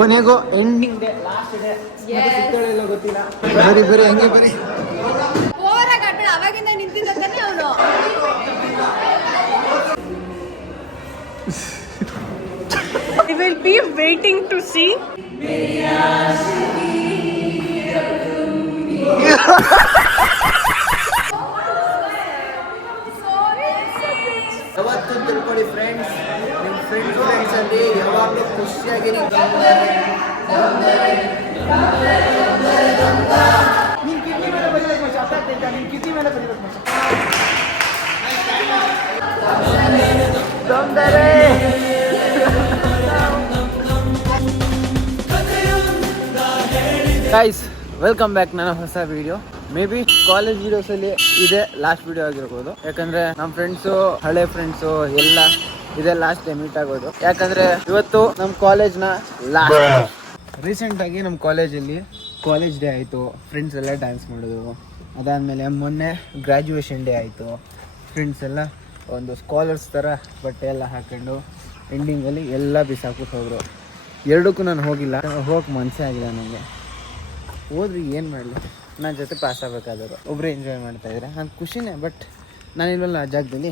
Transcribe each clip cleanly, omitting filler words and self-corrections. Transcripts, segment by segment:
ಕೊನೆಗೂ ending day, last day. ಸಿಗ್ತಾಳೆಲ್ಲ ಗೊತ್ತಿಲ್ಲ. ಬರಿ ಹಂಗೆ ಬರಿ. ಅವಾಗಿಂದ ನಿಂತಿದ್ದಾನೆ ಅವನು. I will be waiting to see. ಯಾವತ್ತೂ ತಿಳ್ಕೊಳ್ಳಿ ಫ್ರೆಂಡ್ಸ್, ನಿಮ್ಮ ಫ್ರೆಂಡ್ಸ್ ಅಲ್ಲಿ ಯಾವಾಗಲೂ ಖುಷಿಯಾಗಿರಿ. ನೀನು ಕಿಡ್ನಿ ಮೇಲೆ ಬರೀಬೇಕು ಮಚ್ಚ, ಅರ್ಥ ಆಗ್ತೈತಾ? ನೀನು ಕಿಡ್ನಿ ಮೇಲೆ ಬರೀಬೇಕು ಮಚ್ಚ. ತೊಂದರೆ ಗೈಸ್, ವೆಲ್ಕಮ್ ಬ್ಯಾಕ್ ನನ್ನ ಹೊಸ ವಿಡಿಯೋ. ಮೇ ಬಿ ಕಾಲೇಜ್ ವಿಡಿಯೋಸಲ್ಲಿ ಇದೇ ಲಾಸ್ಟ್ ವಿಡಿಯೋ ಆಗಿರ್ಬೋದು. ಯಾಕಂದ್ರೆ ನಮ್ಮ ಫ್ರೆಂಡ್ಸು, ಹಳೆ ಫ್ರೆಂಡ್ಸು ಎಲ್ಲ ಇದೇ ಲಾಸ್ಟ್ ಟೈಮ್ ಮೀಟ್ ಆಗೋದು. ಯಾಕಂದ್ರೆ ಇವತ್ತು ನಮ್ಮ ಕಾಲೇಜ್ನ ಲಾಸ್ಟ್. ರೀಸೆಂಟಾಗಿ ನಮ್ಮ ಕಾಲೇಜಲ್ಲಿ ಕಾಲೇಜ್ ಡೇ ಆಯಿತು. ಫ್ರೆಂಡ್ಸ್ ಎಲ್ಲ ಡ್ಯಾನ್ಸ್ ಮಾಡಿದ್ರು. ಅದಾದಮೇಲೆ ಮೊನ್ನೆ ಗ್ರ್ಯಾಜುಯೇಷನ್ ಡೇ ಆಯಿತು. ಫ್ರೆಂಡ್ಸ್ ಎಲ್ಲ ಒಂದು ಸ್ಕಾಲರ್ಸ್ ಥರ ಬಟ್ಟೆ ಎಲ್ಲ ಹಾಕೊಂಡು ಎಂಡಿಂಗಲ್ಲಿ ಎಲ್ಲ ಬಿಸಾಕ್ಬಿಟ್ಟು ಹೋದರು. ಎರಡಕ್ಕೂ ನಾನು ಹೋಗಿಲ್ಲ, ಹೋಗಕ್ಕೆ ಮನಸ್ಸೇ ಆಗಿಲ್ಲ ನನಗೆ. ಹೋದ್ರಿ ಏನು ಮಾಡಲಿ, ನನ್ನ ಜೊತೆ ಪಾಸ್ ಆಗಬೇಕಾದವರು ಒಬ್ಬರೇ ಎಂಜಾಯ್ ಮಾಡ್ತಾಯಿದ್ರೆ ನಾನು ಖುಷಿನೇ. ಬಟ್ ನಾನಿಲ್ವಲ್ಲ ಆ ಜಾಗದಲ್ಲಿ,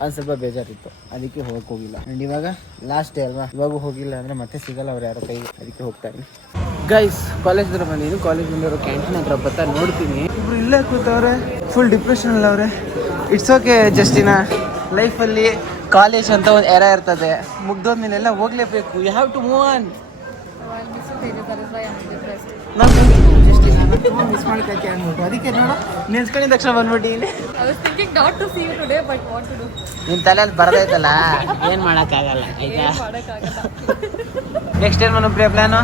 ಅದು ಸ್ವಲ್ಪ ಬೇಜಾರಿತ್ತು, ಅದಕ್ಕೆ ಹೋಗಕ್ಕೆ ಹೋಗಿಲ್ಲ. ಆ್ಯಂಡ್ ಇವಾಗ ಲಾಸ್ಟ್ ಡೇ ಅಲ್ವಾ, ಇವಾಗ ಹೋಗಿಲ್ಲ ಅಂದರೆ ಮತ್ತೆ ಸಿಗಲ್ಲ ಅವ್ರು ಯಾರೋ ಕೈಗೆ, ಅದಕ್ಕೆ ಹೋಗ್ತಾ ಇದ್ದೀನಿ. ಗೈಸ್, ಕಾಲೇಜ್ ಹತ್ರ ಬಂದಿದ್ದೀನಿ. ಕಾಲೇಜ್ ಬಂದವರು ಕ್ಯಾಂಟೀನ್ ಹತ್ರ ಬರ್ತಾ ನೋಡ್ತೀನಿ, ಇಬ್ರು ಇಲ್ಲೇ ಕೂತವ್ರೆ, ಫುಲ್ ಡಿಪ್ರೆಷನಲ್ಲಿ ಅವರೇ. ಇಟ್ಸ್ ಓಕೆ ಜಸ್ಟಿನ, ಲೈಫಲ್ಲಿ ಕಾಲೇಜ್ ಅಂತ ಒಂದು ಎರ ಇರ್ತದೆ, ಮುಗ್ದೋದ್ಮೇಲೆಲ್ಲ ಹೋಗ್ಲೇಬೇಕು. You have to move on. Miss ಮಾಡ್ಕೊಳ್ತೀಯ ಅಂದ್ಬಿಟ್ಟು ಅದಕ್ಕೆ ನೋಡು ನೆನ್ಸ್ಕೊಂಡಿದ ತಕ್ಷಣ ಬಂದ್ಬಿಟ್ಟಿದ್ದೀನಿ. ನಿನ್ನ ತಲೆಯಲ್ಲಿ ಬರದೈತಲ್ಲ, ಏನು ಮಾಡೋಕ್ಕಾಗಲ್ಲ ಆಯ್ತಾ. ನೆಕ್ಸ್ಟ್ ಏನು ಮನೆ ಪ್ಲಾನು?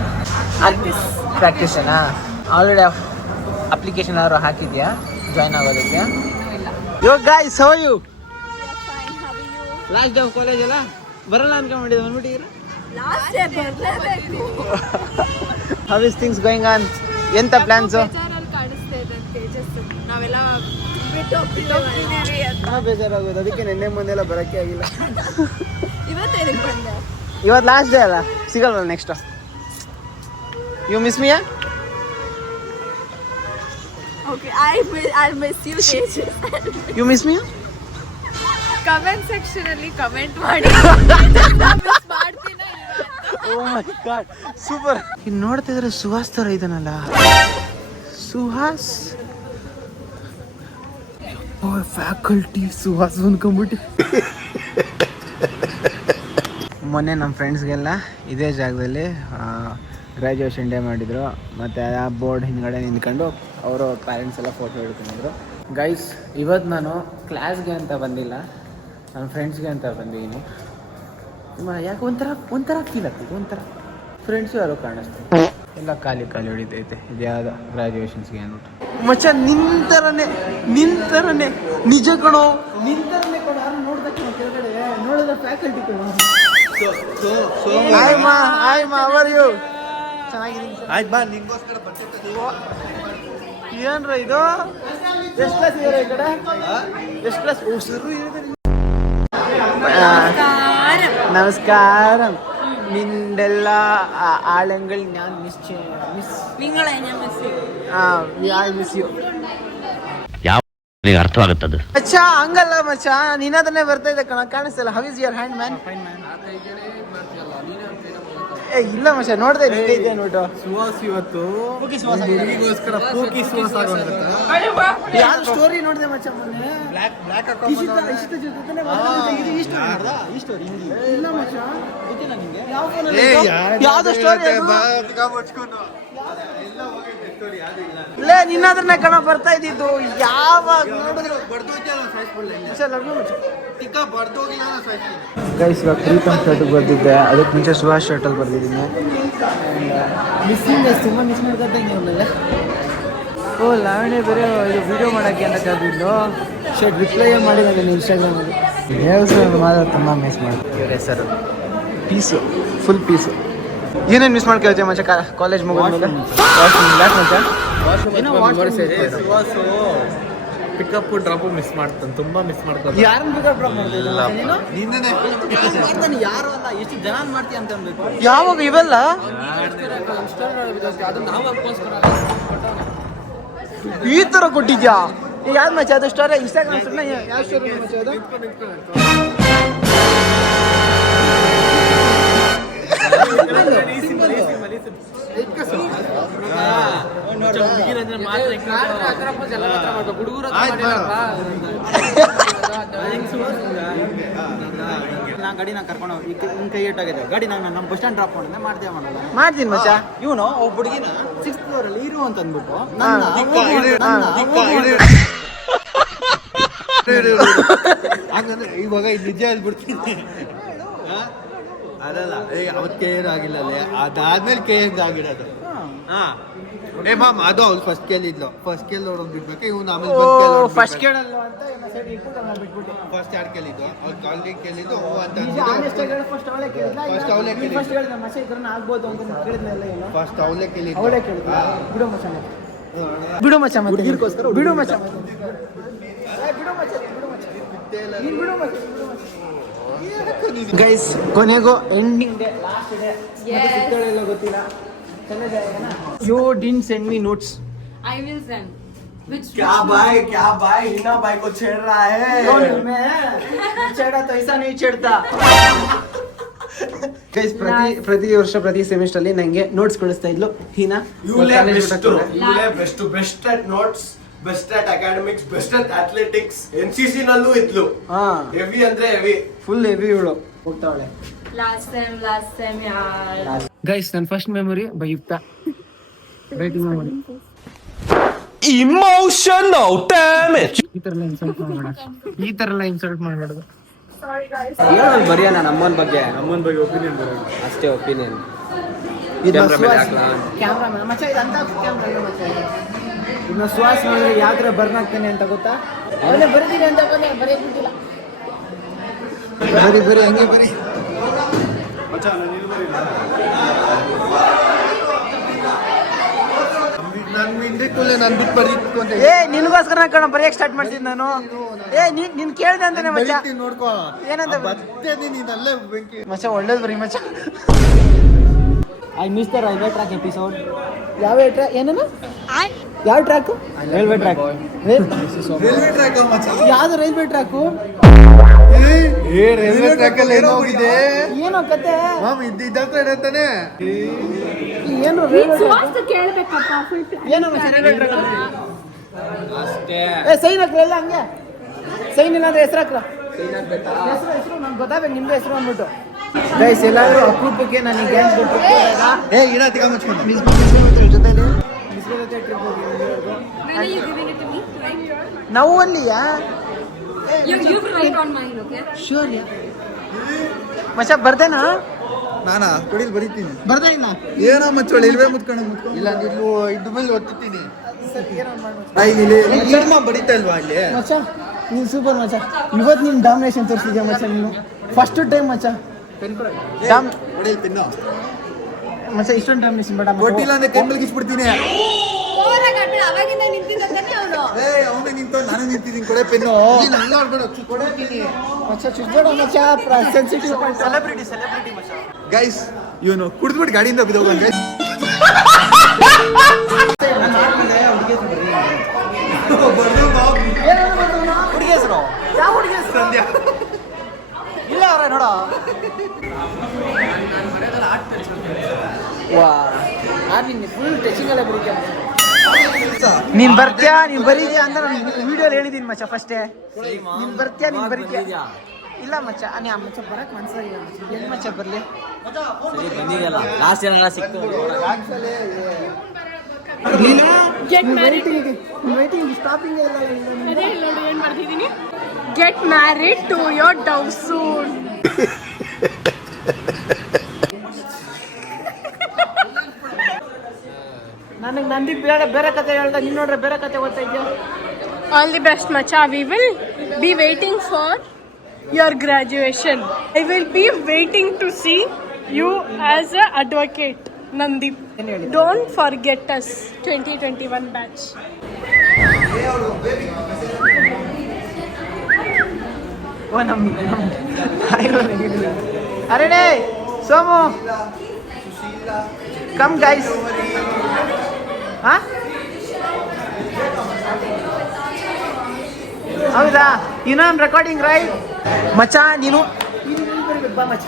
ಪ್ರಾಕ್ಟೀಸನಾ? ಆಲ್ರೆಡಿ ಅಪ್ಲಿಕೇಶನ್ ಯಾರು ಹಾಕಿದ್ಯಾ ಜಾಯ್ನ್ ಆಗೋದಕ್ಕೆ? Yo guys, how you? Last day of college ಅಲ್ಲ, ಬರಲ್ಲ ಅನ್ಕೊಂಡಿದ್ದೆ, ಬಂದ್ಬಿಟ್ಟಿದ್ದೀರಾ. How is things going on? ಎಂತ ಪ್ಲಾನ್ಸು? ಬೇಜಾರಾಗೋದು, ಅದಕ್ಕೆ ನೆನ್ನೆ ಮೊನ್ನೆಲ್ಲ ಬರೋಕ್ಕೆ ಆಗಿಲ್ಲ. ಇವತ್ತು ಲಾಸ್ಟ್ ಡೇ ಅಲ್ಲ, ಸಿಗಲ್ವಲ್ಲ next. You miss me? You miss me? Comment section ಅಲ್ಲಿ ಕಮೆಂಟ್ ಮಾಡಿ. Oh my god, super. ಇನ್ನು ನೋಡ್ತಾ ಇದ್ರೆ ಸುಹಾಸ್ ಥರ ಇದ್ದಾನಲ್ಲ, ಸುಹಾಸ್. ಓ ಫ್ಯಾಕಲ್ಟಿ ಸುಹಾಸ್ ಅನ್ಕೊಂಬಿಟ್ಟು. ಮೊನ್ನೆ ನಮ್ಮ ಫ್ರೆಂಡ್ಸ್ಗೆಲ್ಲ ಇದೇ ಜಾಗದಲ್ಲಿ ಗ್ರ್ಯಾಜುಯೇಷನ್ ಡೇ ಮಾಡಿದರು. ಮತ್ತು ಆ ಬೋರ್ಡ್ ಹಿಂದ್ಗಡೆ ನಿಂತ್ಕೊಂಡು ಅವರು ಪ್ಯಾರೆಂಟ್ಸ್ ಎಲ್ಲ ಫೋಟೋ ಹಿಡ್ಕೊಂಡಿದ್ರು. ಗೈಸ್, ಇವತ್ತು ನಾನು ಕ್ಲಾಸ್ಗೆ ಅಂತ ಬಂದಿಲ್ಲ, ನನ್ನ ಫ್ರೆಂಡ್ಸ್ಗೆ ಅಂತ ಬಂದಿದ್ದೀನಿ. ಯಾಕೆ ಒಂಥರ ಫೀಲ್ ಆಗ್ತೈತೆ, ಒಂಥರ ಫ್ರೆಂಡ್ಸು ಯಾರೋ ಕಾಣಿಸ್ತಾರೆ. ಎಲ್ಲ ಖಾಲಿ ಹೊಡಿತೈತೆ. ಇದು ಯಾವ್ದು ಗ್ರ್ಯಾಜುಯೇಷನ್ಸ್ಗೆ ಅಂದ್ಬಿಟ್ಟು. ಮಚ್ಚ ನಿಂತರನೇ ನಿಜ ಕಣೋ, ನಿಂತರನೇ ಕಣೋ. ಯಾರು ನೋಡ್ದಕ್ಕೆ ಕೆಳಗಡೆ ನೋಡಿದ್ರೆ ಫ್ಯಾಕಲ್ಟಿ ಕಣೋ. ಹಾಯ್ ಮಾ, ಅವರ್ ಯು? ಚೆನ್ನಾಗಿದ್ದೀನಿ. ಆಯ್ತು ಬಾ, ನಿಂಗೋಸ್ಕರ ಏನ್ರ ಇದು? ಎಷ್ಟು ಕ್ಲಾಸ್ ಇದೆಯಾ ಈ ಕಡೆ? ಎಷ್ಟು ಕ್ಲಾಸ್? ಉಸಿರು ಇದೆ. നമസ്കാരം. നിന്റെല്ല ആളുകൾ ഞാൻ മിസ് ಯು. ಅರ್ಥವಾಗುತ್ತದೆ ಮಚ್ಚ, ಹಂಗಲ್ಲ ಮಚ್ಚ, ನಿನ್ನದನ್ನೇ ಬರ್ತಾ ಇದೆ ಕಣ, ಕಾಣಿಸ್ತಲ್ಲ. How is your hand man? ಏ ಇಲ್ಲ ಮಚ್ಚ, ನೋಡ್ದೆ ಇದೆ ಅನ್ಬಿಟ್ಟು. ಸುವಾಸ್ ಇವತ್ತು ಹುಡುಗಿಗೋಸ್ಕರ ಪೂಕಿ ಸುವಾಸ್ ಆಗೋಗುತ್ತೆ. ಯಾವ್ದು ಸ್ಟೋರಿ ನೋಡಿದೆ ಮಚ್ಚ ಮೊನ್ನೆ? ಇಷ್ಟ ಜೊತೆ ಇಲ್ಲ ಮಚ್ಚ, ಗೊತ್ತಿಲ್ಲ ನಿಂಗೆ? ಯಾವ್ದು ಸ್ಟೋರಿ? ಲೇ, ನಿನ್ನದನ್ನ ಕಣ ಬರ್ತಾ ಇದ್ದಿದ್ದು. ಯಾವಾಗ ನೋಡಿದ್ರು ಗೈಸ್, ಇವಾಗ ಪ್ರೀತಮ್ ಶರ್ಟ್ಗೆ ಬರ್ದಿದ್ದೆ, ಅದಕ್ಕೆ ಮುಂಚೆ ಸುಹಾಸ್ ಶರ್ಟಲ್ಲಿ ಬರ್ದಿದ್ದೀನಿ. ಮಿಸ್ಸಿಂಗ್ ತುಂಬ ಮಿಸ್ ಮಾಡ್ಕೊತಂಗೆ ಅವನ್ನೆಲ್ಲ. ಓ ಲಾವಣ್ಯ ಬೇರೆ ಇದು ವಿಡಿಯೋ ಮಾಡೋಕ್ಕೆ ಅಂತ ಕರೆದಿದ್ದು. ಶರ್ಟ್ ರಿಪ್ಲೈ ಮಾಡಿ ನಾನು ಇನ್ಸ್ಟಾಗ್ರಾಮಲ್ಲಿ ಹೇಳ್ಸೋದು ಮಾತ್ರ ತುಂಬ ಮಿಸ್ ಮಾಡ್ತೀವಿ. ಹೆಸರು ಪೀಸು, ಫುಲ್ ಪೀಸು. ಏನೇನು ಮಿಸ್ ಮಾಡ್ಕೊಳ್ತೀವಿ ಮಚ್ಚ ಕಾಲೇಜ್ ಮುಗಿದ್ಮೇಲೆ? ಪಿಕಪ್ ಡ್ರಾಪ್ ಮಿಸ್ ಮಾಡ್ತಾನೆ, ತುಂಬಾ ಮಿಸ್ ಮಾಡ್ತಾನೆ. ಯಾರನ್ನ ಪಿಕಪ್ ಡ್ರಾಪ್ ಮಾಡ್ತಾ ನೀನು? ನಿನ್ನೆ ಮಾಡ್ತಾನೆ ಯಾರು ಅಲ್ಲ, ಎಷ್ಟು ಜನ ಮಾಡ್ತೀಯ ಅಂತ ಅನ್ಬೇಕು. ಯಾವಾಗ ಇವೆಲ್ಲ ಈ ತರ ಕೊಟ್ಟಿದ್ಯಾ? ಯಾವ್ದು ಮಚ್ಚ ಅದು ಸ್ಟೋರಿ? ಇನ್ಸ್ಟಾಗ್ರಾಮ್ ಯಾವ ಸ್ಟೋರಿ ಮಚ್ಚ ಅದು? ನಾ ಗಾಡಿ ನಾ ಕರ್ಕೊಂಡು ಹೋಗಿ ನಿನ್ ಕೈ ಇಟ್ಟಾಗಿದೆ ಗಾಡಿ ನಾನು ನಮ್ಮ ಬಸ್ ಸ್ಟ್ಯಾಂಡ್ ಡ್ರಾಪ್ ಮಾಡಿದ್ರೆ ಮಾಡ್ತೀನಿ ಮಚ್ಚ. ಇವನು ಒಬ್ಬ ಹುಡುಗಿನ 6th ಫ್ಲೋರ್ ಅಲ್ಲಿ ಇರು ಅಂತ ಅಂದ್ಬಿಟ್ಟು ಹಾಗಂದ್ರೆ ಇವಾಗ ನಿಜ ಹೇಳ್ಬಿಡ್ತೀನಿ. ಅದಲ್ಲ ಅವತ್ ಕೇರ್ ಆಗಿಲ್ಲ ಅಲ್ಲೇ, ಅದಾದ್ಮೇಲೆ ಕೇರ್ ಆಗಿರೋದು. ಏ ಮಾಮ್ ಅದು ಅವ್ಳು ಫಸ್ಟ್ ಕೇಳಿದ್ಲು, ಫಸ್ಟ್ ಕೇಳಿ ನೋಡೋದು ಬಿಡ್ಬೇಕು. ಇವ್ನು ಆಮೇಲೆ ಫಸ್ಟ್ ಕೇಳಲ್ಲ ಅಂತ ಬಿಟ್ಬಿಟ್ಟು ಫಸ್ಟ್ ಯಾರು ಕೇಳಿದ್ದು? ಅವ್ರು ಕಾಲಿಗೆ ಕೇಳಿದ್ದು ಹೂ ಅಂತ ಫಸ್ಟ್ ಅವಳೇ ಕೇಳಿದ್ಲ. ಫಸ್ಟ್ ಹೇಳಿದ ಮಚ್ಚ ಇದ್ರನ್ನ ಆಗ್ಬೋದು ಅಂತ ಕೇಳಿದ್ನಲ್ಲ. ಫಸ್ಟ್ ಅವಳೇ ಕೇಳಿದ್ದು. ಅವಳೇ ಕೇಳಿದ್ಲ. ಬಿಡು ಮಚ್ಚ ಬಿಡು ಮಚ್ಚ ಮತ್ತೆ ಬಿಡು ಮಚ್ಚ ಗೈಸ್, ಕೊನೆಗೂ ಎಂಡಿಂಗ್ ಡೇ, ಲಾಸ್ಟ್ ಡೇ. ಸಿಗ್ತಾಳೆಲ್ಲ ಗೊತ್ತಿಲ್ಲ. You didn't send me notes. I will send. Which क्या भाई हिना भाई को छेड़ रहा है. छेड़ा तो ऐसा नहीं छेड़ता. ಗೈಸ್, ಪ್ರತಿ ವರ್ಷ ಪ್ರತಿ ಸೆಮಿಸ್ಟರ್ ಅಲ್ಲಿ ನಂಗೆ ನೋಟ್ಸ್ ಕಳಿಸ್ತಾ ಇದ್ಲು ಹೀನಾ. You best at notes, best at academics, best at athletics. NCC ನಲ್ಲೂ ಇದ್ಲು. ಹೆವಿ ಅಂದ್ರೆ ಹೆವಿ, ಫುಲ್ ಹೆವಿ ಇವಳು. ಹೋಗ್ತಾವಳೆ. last time yaar. ಗೈಸ್, ನನ್ನ ಫಸ್ಟ್ ಮೆಮೊರಿ ಬೈಯುಕ್ತ ರೈಟಿಂಗ್ ಮೆಮೊರಿ. Emotional damage. ಈ ತರ ಎಲ್ಲ ಇನ್ಸಲ್ಟ್ ಮಾಡಬಾರ್ದು. ಹೇಳೋದು ಬರಿಯ ನಾನು ಅಮ್ಮನ ಬಗ್ಗೆ ಒಪಿನಿಯನ್ ಬರೋದು ಅಷ್ಟೇ. ಒಪಿನಿಯನ್ ಕ್ಯಾಮ್ರಾಮನ್ ಮಚ್ಚ, ಇದಂತ ಕ್ಯಾಮ್ರಾ ಮಚ್ಚ. ಇನ್ನು ಸುಹಾಸ್ ಮಾಡಿದ್ರೆ ಯಾವ ಥರ ಬರ್ನ್ ಆಗ್ತೇನೆ ಅಂತ ಗೊತ್ತಾ? ಅವನೇ ಬರ್ತೀನಿ ಅಂತ ಬರೆಯಕ್ಬಿಟ್ಟಿಲ್ಲ. ಬರಿ ಹಂಗೆ ಬರಿ. ನಿನ್ಗೋಸ್ಕರ ಕಣ ಬರೆಯಕ್ ಸ್ಟಾರ್ಟ್ ಮಾಡ್ತೀನಿ ನಾನು. ನೀನ್ ಕೇಳ್ದೆ ಅಂತಾನೆ ಮಚ್ಚ. ನೋಡ್ಕೋ ಏನಂತ ಮಚ್ಚ? ಒಳ್ಳೇದು ಬರೀ ಮಚ್ಚ. I miss the railway track episode. ಯಾವ ಏನೇನು? ಯಾವ ಟ್ರ್ಯಾಕ್? Railway track. ಯಾವ್ದು ರೈಲ್ವೆ ಟ್ರ್ಯಾಕು? ರೈಲ್ವೆ ಟ್ರ್ಯಾಕ್ ಅಲ್ಲಿ ಏನೋ ಹೋಗಿದೆ. ಏನೋ ಕತೆ ಇದ್ದಾನೆ. ಏನು ಕೇಳಬೇಕಪ್ಪ. ಏನೋ ರೈಲ್ವೆ ಟ್ರ್ಯಾಕ್ ಅಷ್ಟೇ. ಸೈನ್ ಹಾಕ್ಲಲ್ಲ ಹಂಗೆ. ಸೈನ್ ಇಲ್ಲ ಅಂದ್ರೆ ಹೆಸರು ಹಾಕ್ಲ. ಹೆಸರು ನನ್ಗೆ ಗೊತ್ತಾಗಬೇಕು ನಿಮ್ದು ಹೆಸರು ಅಂದ್ಬಿಟ್ಟು. ಗೈಸ್, ಎಲ್ಲಾದ್ರೂ ಅಪರೂಪಕ್ಕೆ ನನಗೆ gas When are you giving it to me? Right? ನಾವು ಅಲ್ಲಿಯಾ? You will write on mine, okay? Sure yeah ಮಚ್ಚ. ಬರ್ದೇನಾ ನಾನಾ ಕೊಡಿಲ್ ಬರೀತೀನಿ. ಬರ್ದ ಇಲ್ಲ ಏನೋ ಮಚ್ಚೋಳಿ ಇಲ್ವೇ ಮುತ್ಕೊಂಡು ಇಲ್ಲ ನಿಲ್ಲು ಇದ್ದು ಮೇಲೆ ಓದ್ತೀನಿ. ಬರೀತಾ ಇಲ್ವಾ ಇಲ್ಲಿ ಮಚ್ಚ? ನೀನು ಸೂಪರ್ ಮಚ್ಚ. ಇವತ್ತು ನೀನು ಡಾಮಿನೇಷನ್ ತೋರಿಸಿದ್ಯಾ ಮಚ್ಚ. ನೀನು ಫಸ್ಟ್ ಟೈಮ್ ಮಚ್ಚ. ಮಚ್ಚ ಇಷ್ಟೊಂದು ಡಾಮಿನೇಷನ್ ಬೇಡ. ಕೊಟ್ಟಿಲ್ಲ ಅಂದ್ರೆ ಕೈ ಮಲಗಿಸ್ಬಿಡ್ತೀನಿ. ಅವಾಗಿಂದ ನಿಂತಿದ್ದಾನೆ ಅವನು. ಅವನೇ ನಿಂತು ನಾನು ನಿಂತಿದ್ದೀನಿ. ಕೊಡೆ ಪೆನ್ನು ಕೊಡತೀನಿ ಮಚ್ಚ. ಚುಚ್ಬೇಡ ಮಚ್ಚ. Sensitive point. ಸೆಲೆಬ್ರಿಟಿ ಮಚ್ಚ. ಗೈಸ್, ಇವನು ಕುಡಿದ್ಬಿಟ್ಟು ಗಾಡಿಯಿಂದ ಬಿದ್ದೋಗ. ಗೈಸ್, ಹುಡುಗಿ ಹೆಸರು ಯಾವ ಹುಡುಗಿ ಹೆಸರು? ಸಂಧ್ಯಾ. ಇಲ್ಲ ಅವ್ರೆ ನೋಡ. ವಾ, ನಿನ್ನೆ ಫುಲ್ ಟಚಿಂಗ್ ಎಲ್ಲ ಬರೀತೀಯ. ನೀನ್ ಬರ್ತೀಯಾ ನೀನ್ ಬರೀದ್ಯಾ ಅಂತ ನಾನು ವಿಡಿಯೋಲಿ ಹೇಳಿದೀನಿ ಮಚ್ಚ. ಫಸ್ಟೇ ನೀನ್ ಬರ್ತೀಯಾ ನೀನ್ ಬರೀತೀಯಾ. ಇಲ್ಲ ಮಚ್ಚ, ಮಚ್ಚ ಬರಕ್ ಮನ್ಸಾಗಿಲ್ಲ. ಎಲ್ಲಿ ಮಚ್ಚ ಬರ್ಲಿ? ಬಂದಿದೆಯಲ್ಲ ಲಾಸ್ಟ್ ಏನಾರ ಸಿಕ್ತು. ವೈಟಿಂಗ್ ಸ್ಟಾಪಿಂಗ್ ಇಲ್ಲ. ಏನ್ ಮಾಡ್ತಿದ್ದೀನಿ? Get married to your dove soon. ನನಗೆ ನಂದಿ ಬೇರೆ ಕತೆ ಹೇಳ್ದ. ನೀನ್ ನೋಡ್ರೆ ಬೇರೆ ಕತೆ ಓದ್ತಾ ಇದ್ಯಾ. All the best, Macha. We will be waiting for your graduation. I will be waiting to see you as an advocate, Nandip. Don't forget us, 2021 batch. ಓ ನಮ್ಮ ಅರೆ ಸೋಮು ಕಮ್ ಗೈಸ್ ಹಾ ಹೌದಾ ಯು ಆಮ್ ರೆಕಾರ್ಡಿಂಗ್ ರೈಟ್ ಮಚ್ಚ ನೀನು ಬಾ ಮಚ್ಚ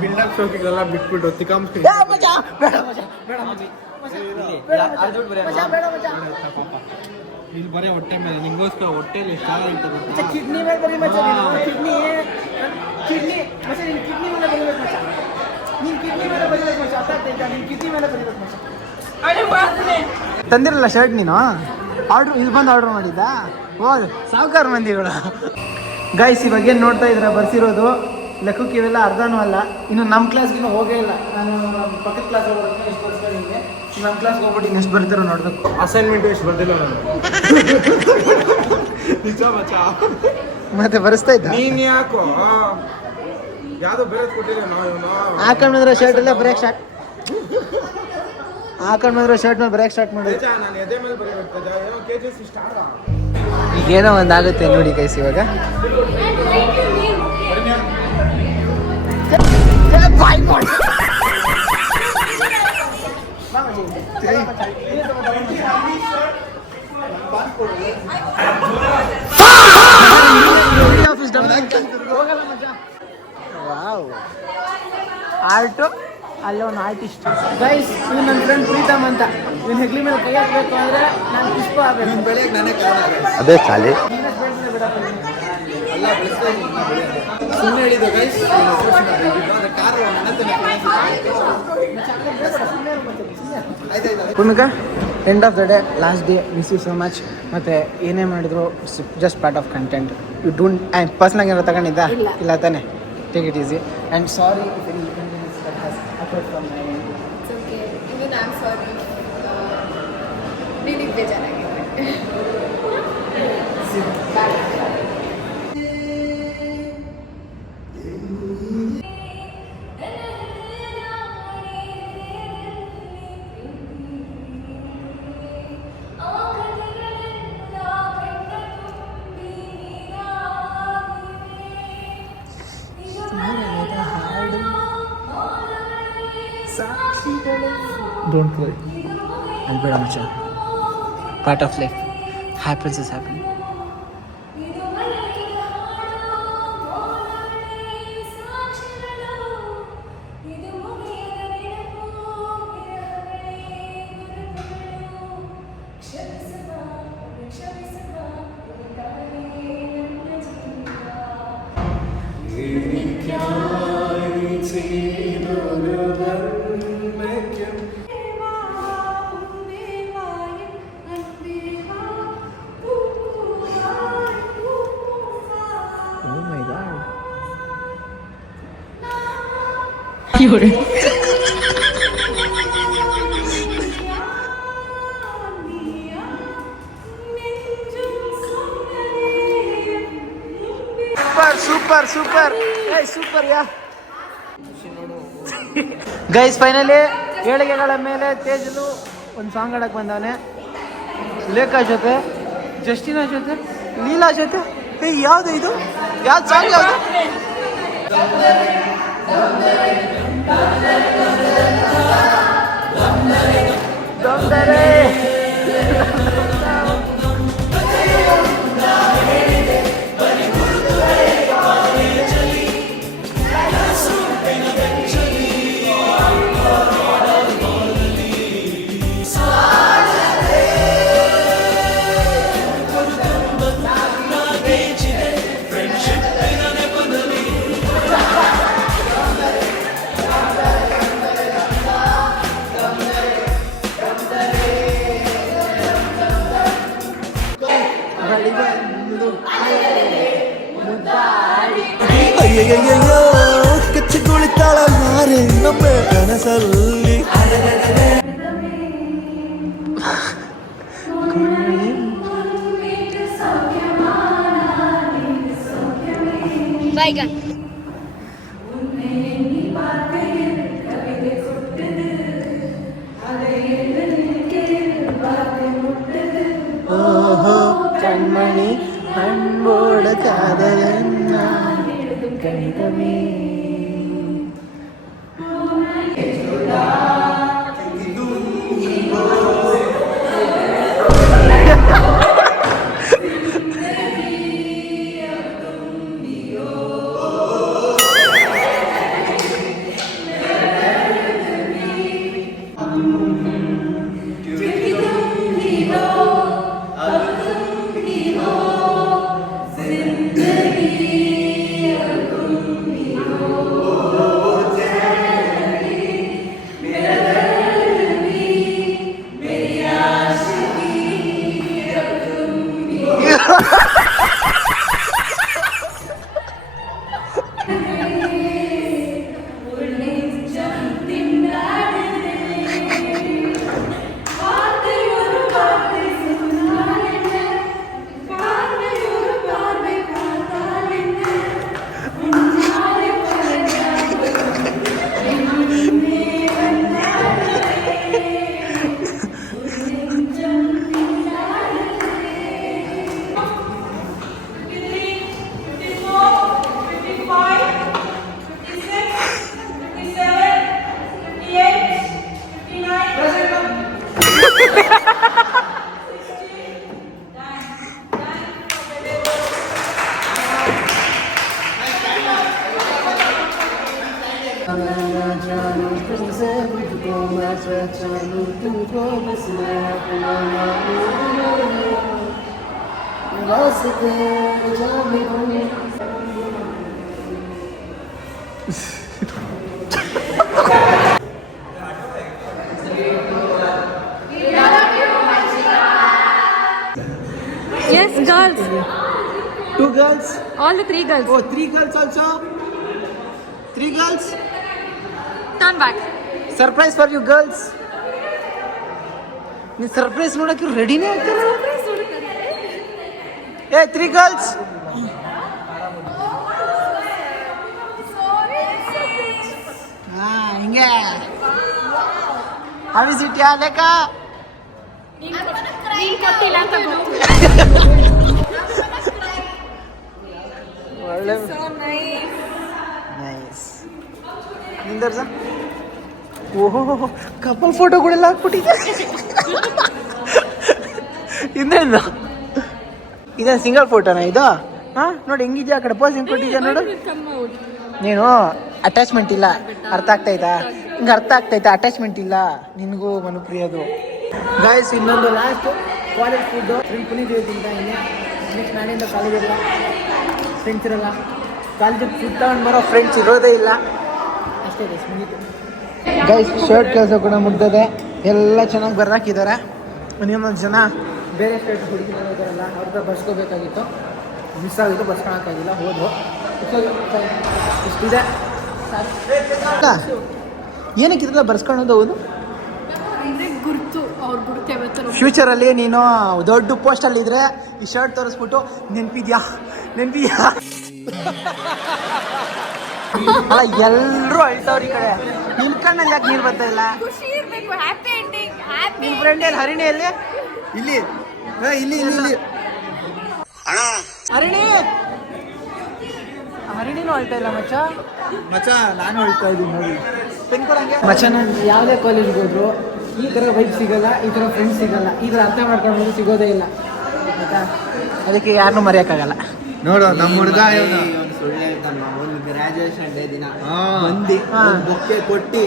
build up ಶೋಕಿಗೆಲ್ಲ ಬಿಟ್ಬಿಟ್ಟು ತಿಕಾಮ್ಸ್ತೀನಿ ಇಲ್ಲಿ ಬರೀ ಹೊಟ್ಟೆ ಮೇಲೆ ನಿಂಗೋಸ್ಕರ ಹೊಟ್ಟೆಲಿ ಎಷ್ಟು ಕಿಡ್ನಿ ಮೇಲೆ ಬರೀ ಮಚ್ಚ ಕಿಡ್ನಿ ಮಚ್ಚ ನೀನು ಕಿಡ್ನಿ ಮೇಲೆ ಬರೀಬೇಕು ಮಚ್ಚ ನೀನು ಕಿಡ್ನಿ ಮೇಲೆ ಬರೀಬೇಕು ಮಚ್ಚ ಅರ್ಥ ಆಗ್ತಾ ನೀನು ಕಿಡ್ನಿ ಮೇಲೆ ಬರೀಬೇಕು ಮಚ್ಚ ತಂದಿರಲ್ಲ ಶರ್ಟ್ ನೀನು ಆರ್ಡ್ರ್ ಇಲ್ಲಿ ಬಂದು ಆರ್ಡ್ರ್ ಮಾಡಿದ್ದಾ ಹೋದ್ ಸಾವುಕಾರ ಮಂದಿಗಳು ಗೈಸ್ ಇವಾಗ ಏನು ನೋಡ್ತಾ ಇದ್ರೆ ಬರ್ಸಿರೋದು ಲೆಕ್ಕಕ್ಕೆ ಇವೆಲ್ಲ ಅರ್ಧನೂ ಅಲ್ಲ ಇನ್ನು ನಮ್ಮ ಕ್ಲಾಸ್ಗಿನ್ನೂ ಹೋಗೇ ಇಲ್ಲ ನಾನು ಪಕ್ಕದ ಕ್ಲಾಸ್ ಹೋಗ್ಬಿಟ್ಟು ಎಷ್ಟು ಬರ್ಸ್ತಾ ನಿಮಗೆ ನಮ್ಮ ಕ್ಲಾಸ್ಗೆ ಹೋಗ್ಬಿಟ್ಟು ಇನ್ನೆಷ್ಟು ಬರ್ತಾರೋ ನೋಡಬೇಕು ಅಸೈನ್ಮೆಂಟ್ ಎಷ್ಟು ಬಂದಿಲ್ಲ ನಾನು ನಿಜ ಮಚ್ಚ ಮತ್ತೆ ಬರೆಸ್ತಾ ಇದ್ದ ನೀನ್ ಯಾಕೋ ಯಾವ್ದೋ ಬೇರೆ ಕೊಟ್ಟಿಲ್ಲ ನಾವು ಹಾಕೊಂಡ್ರೆ ಶರ್ಟ್ ಎಲ್ಲ ಬ್ರೇಕ್ ಸ್ಟಾರ್ಟ್ ಹಾಕೊಂಡ್ರೆ ಶರ್ಟ್ ಮೇಲೆ ಬ್ರೇಕ್ ಸ್ಟಾರ್ಟ್ ಮಾಡೋದು ನಾನು ಎದೆ ಮೇಲೆ ಬರೀಬೇಕು ಏನೋ KGS ಸ್ಟಾರ್ಟ್ ಈಗೇನೋ ಒಂದಾಗುತ್ತೆ ನೋಡಿ ಗೈಸ್ ಇವಾಗ ಆರ್ಟು ಅಲ್ಲೇ ಒಂದು ಆರ್ಟಿಸ್ಟ್ ಗೈಸ್ ಇವ್ನು ನನ್ನ ಫ್ರೆಂಡ್ ಪ್ರೀತಮ್ ಅಂತ ಇವ್ನು ಹೆಗ್ಲಿ ಮೇಲೆ ಕೈ ಹಾಕಬೇಕು ಅಂದರೆ ನಾನು ಪುಷ್ಪ ಆಗಬೇಕು ಬೆಳೆಯಕ್ಕೆ ನಾನೇ ಕಾರಣ ಅದೇ ಖಾಲಿ ಸುಮ್ಮನೆ ಹೇಳಿದ್ದು guys Bhoomika end of the day last day miss you so much ಮತ್ತು ಏನೇ ಮಾಡಿದ್ರು just part of content you don't personal ಏನೋ ತಗೊಂಡಿದ್ದ ಇಲ್ಲ ತಾನೆ take it easy and sorry Even I'm sorry. Really ಬೇಜಾರಾಗಿದೆ. ಡೋಂಟ್ ವರಿ ಅಲ್ಬೇಡ ಮಚ್ಚ part of life happens is happen super super yeah guys finally ಏಳಿಗೆಗಳ ಮೇಲೆ ತೇಜಲು ಒಂದು ಸಾಂಗ್ ಆಡಕ್ಕೆ ಬಂದವನೆ ಲೇಖಾ ಜೊತೆ ಜಸ್ಟಿನಾ ಜೊತೆ ಲೀಲಾ ಜೊತೆ ಯಾವುದು ಇದು ಯಾವ್ದು ಸಾಂಗ್ ಯಾವುದು கண்மணி அன்போட காதலன் நான் கணிதமே. Yes, girls. 2 girls. All the 3 girls. Oh, 3 girls also. 3 girls. Turn back. Surprise for you girls. ನೀನು ಸರ್ಪ್ರೈಸ್ ನೋಡಕ್ಕೆ ರೆಡಿನೇ ಆಗ್ತಾರೆ. ಏ 3 girls. ಹಿಂಗೆ How is it ಯಾ ಲೇಕ? ಕೊಟ್ಟಿಲ್ಲ ಅಂತ ಗೊತ್ತು. ಒಳ್ಳೆ So nice. ನೈಸ್. ನಿಂದರ್ಸ ಓಹೋ ಕಪಲ್ ಫೋಟೋಗಳೆಲ್ಲ ಹಾಕ್ಬಿಟ್ಟಿದ್ದೆ. ಇಂದ್ರಿಂದ ಇದೇ ಸಿಂಗಲ್ ಫೋಟೋನಾ ಇದು? ಹಾಂ ನೋಡಿ ಹೆಂಗಿದ್ಯಾ ಆ ಕಡೆ ಪೋಸ್ ಹೆಂಗೆ ಕೊಟ್ಟಿದ್ಯಾ ನೋಡು. ನೀನು ಅಟ್ಯಾಚ್ಮೆಂಟ್ ಇಲ್ಲ, ಅರ್ಥ ಆಗ್ತಾಯ್ತಾ? ಹಿಂಗೆ ಅರ್ಥ ಆಗ್ತೈತಾ? ಅಟ್ಯಾಚ್ಮೆಂಟ್ ಇಲ್ಲ ನಿನಗೂ ಮನುಪ್ರಿಯದು. ಗಾಯ್ಸ್ ಇನ್ನೊಂದು last college food friend Puneeth ತಿಂತ ಇದ್ದೀನಿ. ನೆಕ್ಸ್ಟ್ ನಾಳೆಯಿಂದ ಕಾಲೇಜ್ ಇರಲ್ಲ, ಫ್ರೆಂಡ್ಸ್ ಇರಲ್ಲ, ಕಾಲೇಜಿಗೆ ಫುಡ್ ತಗೊಂಡು ಬರೋ ಫ್ರೆಂಡ್ಸ್ ಇರೋದೇ ಇಲ್ಲ. ಅಷ್ಟೇ ಗೈಸ್ ಮುಗೀತು. ಗೈಸ್ ಶರ್ಟ್ ಕೆಲಸ ಕೂಡ ಮುಗ್ದದೆ, ಎಲ್ಲ ಚೆನ್ನಾಗಿ ಬರ್ರಾಕಿದ್ದಾರೆ. ಇನ್ನೊಂದು ಜನ ಬೇರೆ ಸ್ಟೇಟ್ ಹುಡುಗಿಗಳು ಇದ್ದಾರಲ್ಲ ಅವ್ರದ್ದು ಬರ್ಸ್ಕೋಬೇಕಾಗಿತ್ತು, ಮಿಸ್ ಆಗಿತ್ತು, ಬರ್ಸ್ಕೊಳಕ್ಕಾಗಿಲ್ಲ, ಹೋದ್ರು. ಇಷ್ಟಿದೆ. ಏನಕ್ಕೆ ಇದೆಲ್ಲ ಬರ್ಸ್ಕೊಳ್ಳೋದು? ಹೌದು, ಗುರ್ತು ಅವ್ರ ಗುರ್ತು ಯಾವತ್ತೂ ಫ್ಯೂಚರಲ್ಲಿ ನೀನು ದೊಡ್ಡ ಪೋಸ್ಟಲ್ಲಿ ಇದ್ರೆ ಈ ಶರ್ಟ್ ತೋರಿಸ್ಬಿಟ್ಟು ನೆನ್ಪಿದ್ಯಾ ಅಲ್ಲ ಎಲ್ಲರೂ ಅಳ್ತವ್ರ ಈ ಕಡೆ. ನಿಮ್ ಕಣ್ಣಲ್ಲಿ ಯಾಕೆ ನೀರು ಬರ್ತಾ ಇಲ್ಲ? ಖುಷಿ ಇರ್ಬೇಕು, ಹ್ಯಾಪಿ ಎಂಡಿಂಗ್. ಹ್ಯಾಪಿ. ನಿಮ್ ಫ್ರೆಂಡ್ ಏನು ಹರಿಣಿಯಲ್ಲಿ? ಇಲ್ಲಿ ಇಲ್ಲಿ ಹರಿಣಿನೂ ಅಳ್ತಾ ಇಲ್ಲ ಮಚ್ಚ. ನಾನು ಅಳ್ತಾ ಇದ್ದೀನಿ ನೋಡಿ. ಮಚ್ಚ ನಾನು ಯಾವುದೇ ಕಾಲೇಜ್ಗೆ ಹೋದ್ರು ಈ ಥರ ವೈಫ್ ಸಿಗಲ್ಲ, ಈ ಥರ ಫ್ರೆಂಡ್ಸ್ ಸಿಗಲ್ಲ, ಈ ಥರ ಅರ್ಥ ಮಾಡ್ಕೊಂಡು ಸಿಗೋದೇ ಇಲ್ಲ ಆಯ್ತಾ. ಅದಕ್ಕೆ ಯಾರನ್ನೂ ಮರೆಯೋಕ್ಕಾಗಲ್ಲ. ನೋಡು ನಮ್ಮ ಹುಡುಗ ಸುಳ್ಳು ಹೇಳ್ತಾನ. ಒಂದು ಗ್ರಾಜುಯೇಷನ್ ಡೇ ದಿನ ಬಂದು ಬೊಕ್ಕೆ ಕೊಟ್ಟು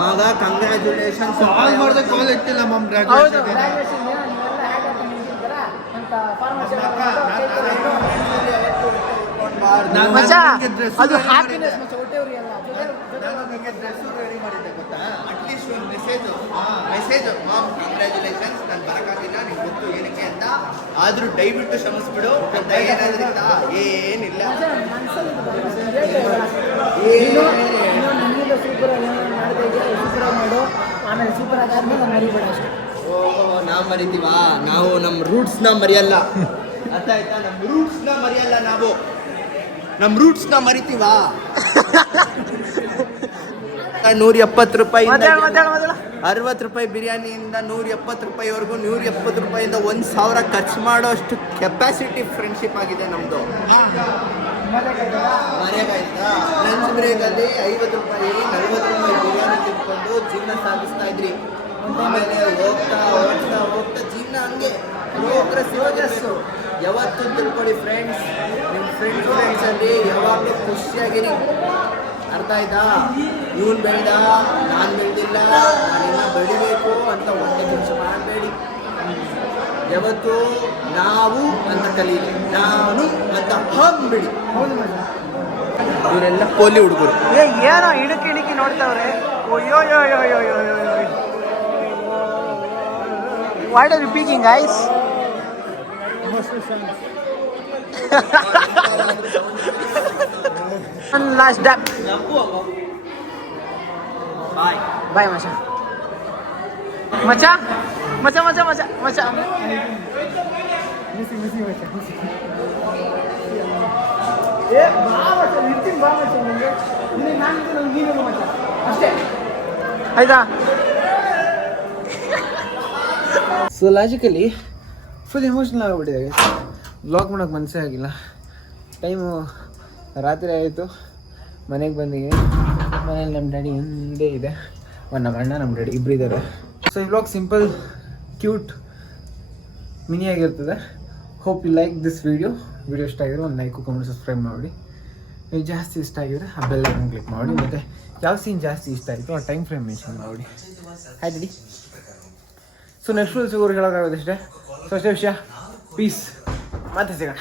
ಮಗ ಕಂಗ್ರ್ಯಾಚುಲೇಷನ್ ಮಾಡಿದೆ ಕಾಲೇಜ್ ಇಲ್ಲ ಮಮ್ ಹೌದು, ಗ್ರಾಜುಯೇಷನ್ ಮಚ್ಚ ಅದು ಹ್ಯಾಪಿನೆಸ್ ಮಚ್ಚ, ಹೊಟ್ಟೆವ್ರಿ ಅಲ್ಲ. ಡ್ರೆಸ್ ರೆಡಿ ಮಾಡಿದ್ದೆ ಗೊತ್ತಾ? ಅಟ್ಲೀಸ್ಟ್ ಒಂದು ಮೆಸೇಜ್ ಮಾಮ್ ಕಂಗ್ರ್ಯಾಚುಲೇಷನ್ಸ್, ನಾನು ಬರೋಕ್ಕಾಗಿಲ್ಲ, ನಿಂಗೆ ಗೊತ್ತು ಏನಕ್ಕೆ ಅಂತ, ಆದರೂ ದಯವಿಟ್ಟು ಕ್ಷಮಿಸ್ಬಿಡು ಅಂತ ಏನಾದ್ರಿಂದ ಏನಿಲ್ಲ. ನಮಗಿಂದ ಸೂಪರ್ ಆಗಿ ಮಾಡಿದೆ, ಸೂಪರ್ ಆಗಿ ಮಾಡು, ಆಮೇಲೆ ಸೂಪರ್ ಆಗಾದ್ಮೇಲೆ ನಾನು ಮರಿಬೇಡ ಅಷ್ಟೇ. ನಾವು ಮರಿತೀವಾ? ನಾವು ನಮ್ಮ ರೂಟ್ಸ್ನ ಮರೆಯಲ್ಲ. ಅರ್ಥ ಆಯ್ತಾ? ನಮ್ಮ ರೂಟ್ಸ್ನ ಮರೆಯಲ್ಲ, ನಾವು ನಮ್ಮ ರೂಟ್ಸ್ನ ಮರಿತೀವಾ? 170 ರೂಪಾಯಿ ರೂಪಾಯಿ ಬಿರಿಯಾನಿಯಿಂದ 170 ರೂಪಾಯಿವರೆಗೂ 170 ರೂಪಾಯಿಂದ 1,000 ಖರ್ಚು ಮಾಡೋ ಅಷ್ಟು ಕೆಪಾಸಿಟಿ ಫ್ರೆಂಡ್ಶಿಪ್ ಆಗಿದೆ ನಮ್ಮದು. ಮರೆಯಾಗಾಯ್ತಾ? ಲಂಚ್ ಬ್ರೇಕಲ್ಲಿ 50 ರೂಪಾಯಿ 40 ರೂಪಾಯಿ ಬಿರಿಯಾನಿ ತಿನ್ಕೊಂಡು ಜೀವನ ಸಾಗಿಸ್ತಾ ಇದ್ರಿ. ಆಮೇಲೆ ಹೋಗ್ತಾ ಹೋಗ್ತಾ ಹೋಗ್ತಾ ಜೀವನ ಹಂಗೆ ಪ್ರೋಗ್ರೆಸ್. ಯಾವತ್ತೂ ತಿಳ್ಕೊಳ್ಳಿ ಫ್ರೆಂಡ್ಸ್, ನಿಮ್ಮ ಫ್ರೆಂಡ್ಸಲ್ಲಿ ಯಾವಾಗಲೂ ಖುಷಿಯಾಗಿರಿ. ಅರ್ಥ ಆಯ್ತಾ? ಇವನು ಬೆಳೆದ, ನಾನು ಬೆಳೆದಿಲ್ಲ, ನಾನಿನ್ನ ಬೆಳಿಬೇಕು ಅಂತ ಒಂದೇ ಕೆಲಸ ಮಾಡಬೇಡಿ. ಯಾವತ್ತು ನಾವು ಅಂತ ಕಲೀಲಿ, ನಾನು ಅಂತ ಹಂಬಿಡಿ. ಇವರೆಲ್ಲ ಕೋಲಿ ಹುಡುಗರು. ಏನೋ ಇಣಕಿ ನೋಡ್ತಾವ್ರೆ. What are you speaking guys? One last dab. Bye, Macha. Macha. ಆಯ್ತಾ? ಸೊ ಲಾಜಿಕಲಿ ಫುಲ್ ಎಮೋಷ್ನಲ್ ಆಗಿಬಿಟ್ಟಿದೆ. ಬ್ಲಾಗ್ ಮಾಡೋಕೆ ಮನಸ್ಸೇ ಆಗಿಲ್ಲ. ಟೈಮು ರಾತ್ರಿ ಆಯಿತು, ಮನೆಗೆ ಬಂದಿದ್ದೀನಿ. ಮನೇಲಿ ನಮ್ಮ ಡ್ಯಾಡಿ ಒಂದೇ ಇದೆ, ನಮ್ಮ ಅಣ್ಣ ನಮ್ಮ ಡ್ಯಾಡಿ ಇಬ್ಬರು ಇದ್ದಾರೆ. ಸೊ ಈ ಬ್ಲಾಗ್ ಸಿಂಪಲ್ ಕ್ಯೂಟ್ ಮಿನಿ ಆಗಿರ್ತದೆ. Hope you like this video ಇಷ್ಟ ಆಗಿದ್ರೆ ಒಂದು ಲೈಕು ಕಮೆಂಟ್ ಸಬ್ಸ್ಕ್ರೈಬ್ ಮಾಡಿ. ನೀವು ಜಾಸ್ತಿ ಇಷ್ಟ ಆಗಿದ್ರೆ ಆ ಬೆಲ್ ಐಕನ್ ಕ್ಲಿಕ್ ಮಾಡಿ. ಮತ್ತು ಯಾವ ಸೀನ್ ಜಾಸ್ತಿ ಇಷ್ಟ ಆಯಿತು ಆ ಟೈಮ್ ಫ್ರೇಮ್ ಮೆನ್ಷನ್ ಮಾಡಿ. ಆಯ್ತು ಡ್ಯಾಡಿ. ಸೊ ನೆಕ್ಸ್ಟ್ ರೂಲ್ಸ್ ಹೇಳೋಕ್ಕಾಗೋದಷ್ಟೇ. ಸೊ ಅಷ್ಟೇ ವಿಷಯ. ಪೀಸ್. ಮತ್ತೆ ಸಿಗೋಣ.